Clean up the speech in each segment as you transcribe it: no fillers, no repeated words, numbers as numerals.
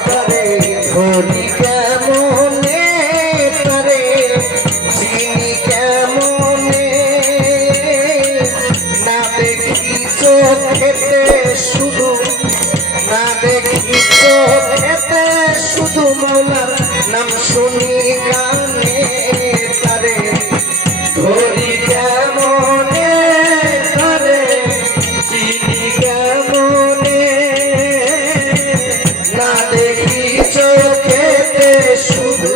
তারে ধরি কেমনে তারে চিনি কেমনে না দেখি চোখেতে শুধু না দেখি চোখেতে শুধু মৌলার নাম শুনি গানে তারে ধরি কেমনে তারে চিনি কেমনে না দেখি চোখেতে শুধু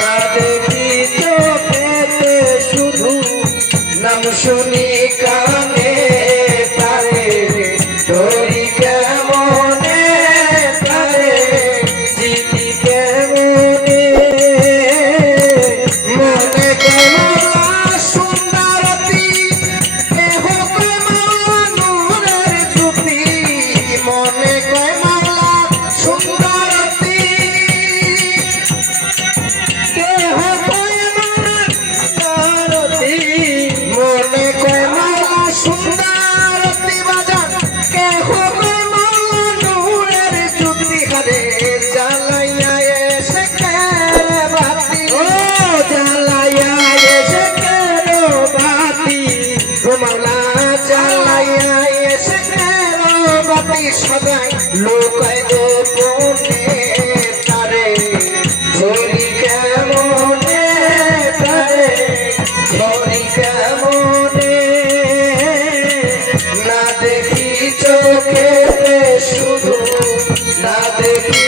না দেখি চোখেতে শুধু নাম শুনি কানে তারে ধরি কেমনে তারে চিনি কেমনে মনে কেমলা সুন্দরতি কেহ কয় মাওলা নূরের জ্যোতি মনে কয় মাওলা সুন্দরতি কেহ কয় মাওলা সুন্দরতি মনে কয় মাওলা সুন্দরতি বাজান কেহ কয় মাওলা নূরের জ্যোতি হারে জ্বালাইয়া এসে কেরে বাতি ও জ্বালাইয়া এসে কেরে বাতি ও মাওলা জ্বালাইয়া এসে কেরে বাতি সদাই লোকায় গোপনে তারে ধরি কেমনে তারে ধরি কেমনে না দেখি চোখেতে শুধু না দেখি